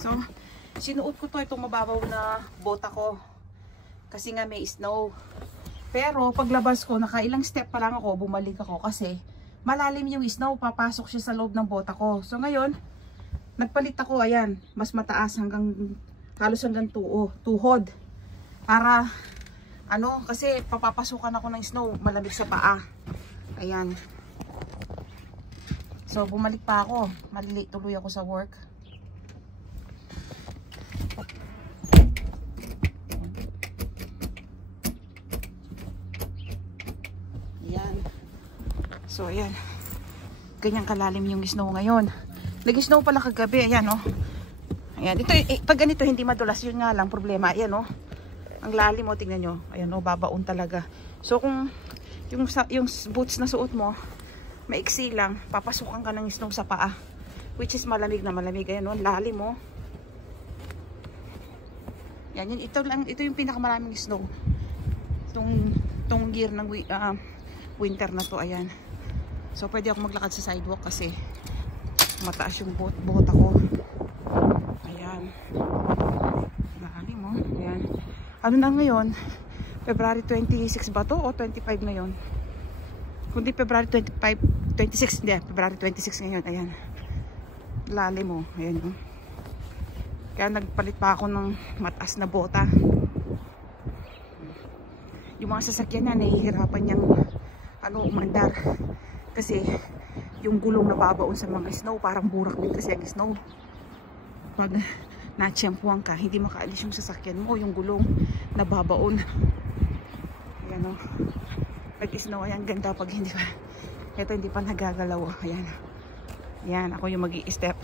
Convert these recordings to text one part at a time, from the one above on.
So, sinuot ko to itong mababaw na bota ko. Kasi nga may snow. Pero paglabas ko, nakailang step pa lang ako, bumalik ako kasi malalim yung snow, papasok siya sa loob ng bota ko. So ngayon, nagpalit ako, ayan, mas mataas halos hanggang tuhod. Para, kasi papapasukan ako ng snow, malamig sa paa. Ayan. So bumalik pa ako, malilate tuloy ako sa work. So ayan, ganyan kalalim yung snow ngayon. Nag-snow pala kagabi, ayan oh. Ayan, ito, pag ganito hindi madulas, yun nga lang problema. Ayan oh, ang lalim oh, tingnan nyo. Ayan oh, babaon talaga. So kung yung boots na suot mo, maiksi lang, papasukan ka ng snow sa paa. Which is malamig na malamig. Ayan oh, lalim oh. Yan, ito yung pinakamaraming snow. Itong gear ng winter na to, ayan. So pwede ako maglakad sa sidewalk kasi mataas yung bota ko. Ayan. Lalim mo. Ayan. Ano na ngayon? February 26 ba to? O 25 ngayon? Kundi February 26. Hindi, February 26 ngayon. Ayan. Lalim mo. Ayan o. Kaya nagpalit pa ako ng mataas na bota. Yung mga sasakyan na nahihirapan niyang umandar. Kasi yung gulong na babaon sa mga snow, parang burak din kasi ang snow. Pag natsyempuan ka, hindi makaalis yung sasakyan mo, yung gulong na babaon. Ayan o. Pag snow, ayan, ganda pag hindi pa. Ito hindi pa nagagalaw. Ayan. Ayan, ako yung mag-i-step.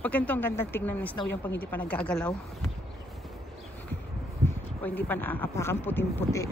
Pag ganito ang gandang tignan ng snow, yung pag hindi pa nagagalaw. O hindi pa naaapakan puting-puti.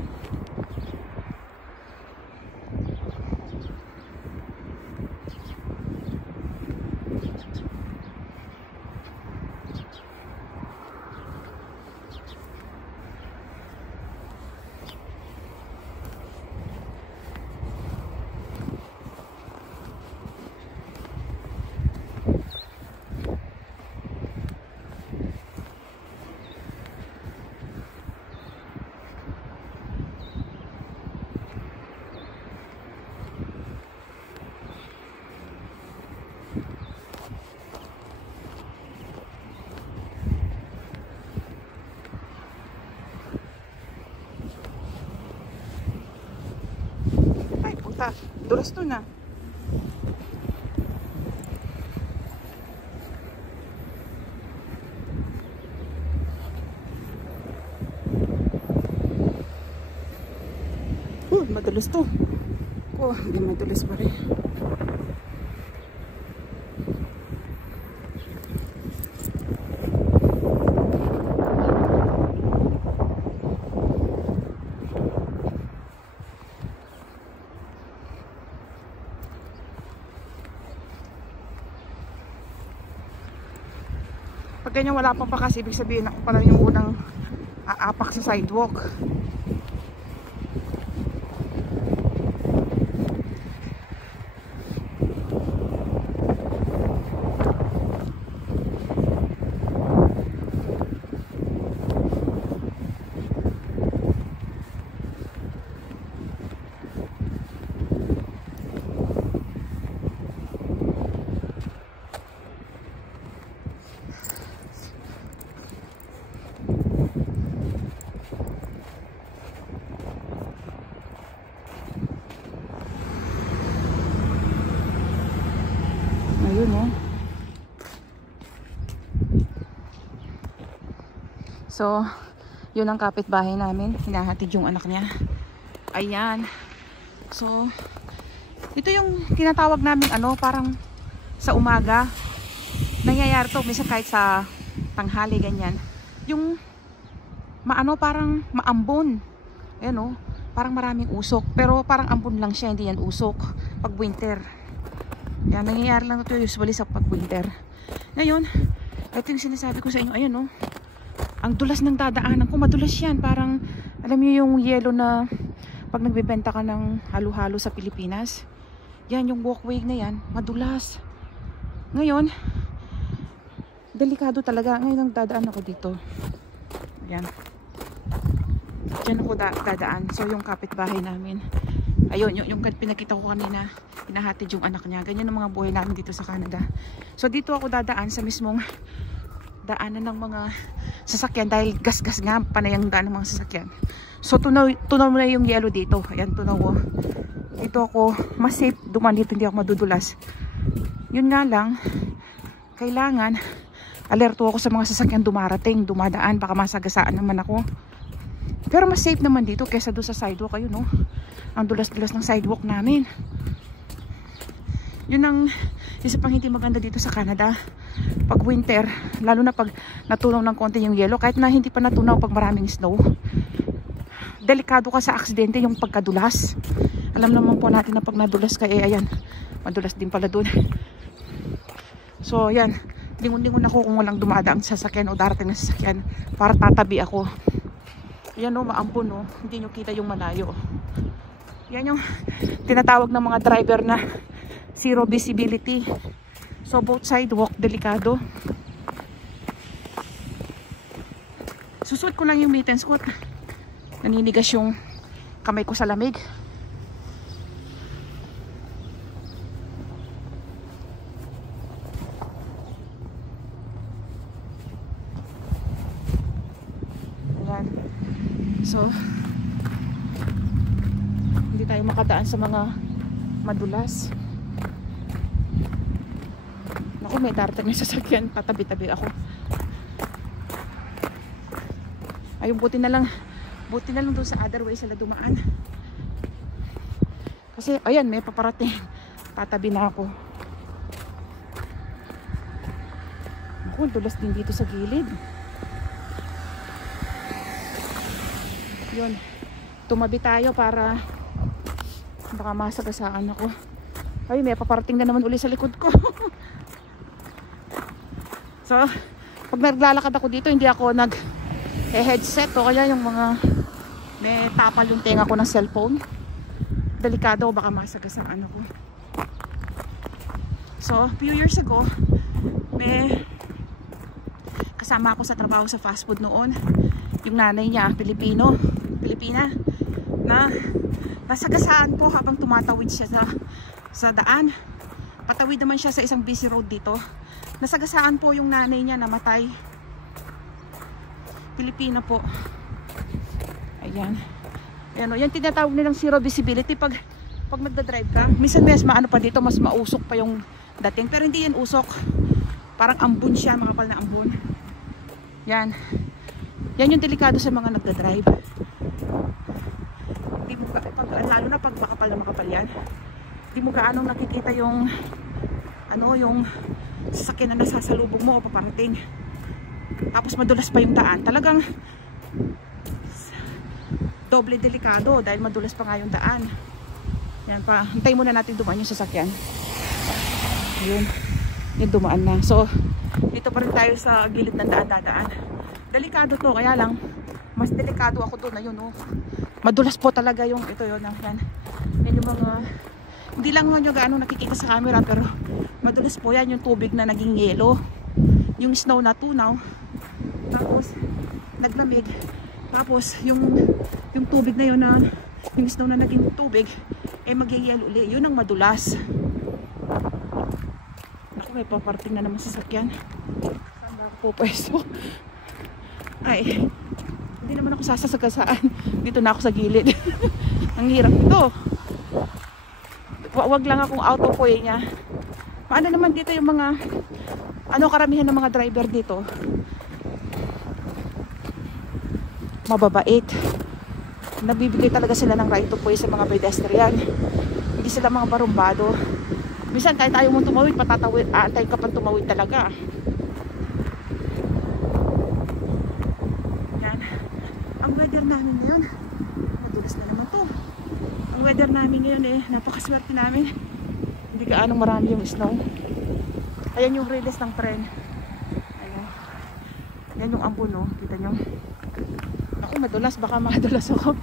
Dulas to na. Madulas to. Hindi madulas pa rin. Pag ganyan wala pang pakas, ibig sabihin ako pala yung unang aapak sa sidewalk. Ayun oh. So, yun ang kapitbahay namin. Hinahatid yung anak niya. Ayan. So, ito yung tinatawag namin parang sa umaga. Nangyayari to, minsan kahit sa tanghali ganyan. Yung parang maambon. Ayan oh. Parang maraming usok. Pero parang ambon lang siya, hindi yan usok. Pag winter. Yan, nangyayari lang ito usually sa pag-winter. Ngayon, ito yung sinasabi ko sa inyo. Ayan, oh. Ang dulas ng dadaanan ko. Madulas yan. Parang, alam niyo yung yellow na pag nagbebenta ka ng halo-halo sa Pilipinas. Yan, yung walkway na yan, madulas. Ngayon, delikado talaga. Ngayon ang dadaan ako dito. Yan. Diyan ako dadaan. So, yung kapitbahay namin. Ayun, yung pinakita ko kanina, hinahatid yung anak niya. Ganyan ang mga buhay namin dito sa Canada. So, dito ako dadaan sa mismong daanan ng mga sasakyan. Dahil gas-gas nga, panay ang daan ng mga sasakyan. So, tunaw mo na yung yellow dito. Ayan, tunaw ko. Dito ako, mas safe duman dito, hindi ako madudulas. Yun nga lang, kailangan alerto ako sa mga sasakyan dumarating, dumadaan, baka masagasaan naman ako. Pero mas safe naman dito kesa doon sa sidewalk. Ayun, no? Ang dulas-dulas ng sidewalk namin. Yun ang isa pang hindi maganda dito sa Canada pag winter, lalo na pag natunaw ng konti yung yellow. Kahit na hindi pa natunaw pag maraming snow, delikado ka sa aksidente yung pagkadulas. Alam naman po natin na pag nadulas ka, ayan, madulas din pala dun. So ayan, lingon-lingon ako kung walang dumadaang sasakyan o darating na sasakyan para tatabi ako. Ayan, no, maampon, no? Hindi nyo kita yung malayo. Yan yung tinatawag ng mga driver na zero visibility. So both sidewalk, delikado. Susuot ko lang yung mittens ko. Naninigas yung kamay ko sa lamig. Ayan. So hindi tayo makadaan sa mga madulas. Naku, may darating na sasakyan, tatabi-tabi ako. Ayun, buti na lang doon sa other way sila dumaan. Kasi ayan, may paparating, tatabi na ako. Naku, dulas din dito sa gilid. Yun, tumabi tayo para baka masagasaan ako. Ay, may paparating na naman uli sa likod ko. So, pag naglalakad ako dito, hindi ako nag-headset o kaya yung mga may tapal yung tenga ko ng cellphone. Delikado, baka masagasaan ako. So, few years ago, may kasama ako sa trabaho sa fast food noon. Yung nanay niya, Pilipina, na nasagasaan po habang tumatawid siya sa daan. Patawid naman siya sa isang busy road dito. Nasagasaan po yung nanay niya, namatay. Pilipina po. Ayan. Ayan, yan tinatawag nilang zero visibility pag nagda-drive ka. Minsan maano pa dito, mas mausok pa yung dating. Pero hindi yan usok. Parang ambon siya, makapal na ambon. Yan. Yan yung delikado sa mga nagda-drive. Lalo na pag makapal na makapal yan. Hindi mo gaano nakikita yung yung sasakyan na nasasalubong mo o paparating. Tapos madulas pa yung daan. Talagang doble delikado dahil madulas pa nga yung daan. Yan pa. Hintayin muna natin dumaan yung sasakyan. Yun. Yung dumaan na. So, dito pa rin tayo sa gilid ng daan. Delikado to. Kaya lang, mas delikado ako doon. Ayun, oh. Madulas po talaga yung ito yun. Yan. Yan yung mga, hindi lang nyo gaano nakikita sa camera, pero madulas po yan yung tubig na naging yellow. Yung snow na tunaw. Tapos, naglamig. Tapos, yung tubig na yun na, yung snow na naging tubig, maging yellow ulit. Yun ang madulas. Naku, may paparting na naman sasakyan. Saan ba ako pupwesto? Ay, hindi naman ako sasagasaan. Dito na ako sa gilid. Ang hirap ito. Wag lang akong auto po niya. Paano naman dito yung mga karamihan ng mga driver dito? Mababait. Nabibigay talaga sila ng right to way sa mga pedestrian. Hindi sila mga barumbado. Minsan kahit ayaw mong tumawid, patatawid, aantay ka pang tumawid talaga. Yan. Ang weather namin ngayon, madulas na naman to. Ang weather namin ngayon napakaswerte namin. Hindi gaano marami yung snow. Ayan yung release ng tren. Ayan. Yan yung ambon, no? Kita nyo. Ako, madulas. Baka madulas ako.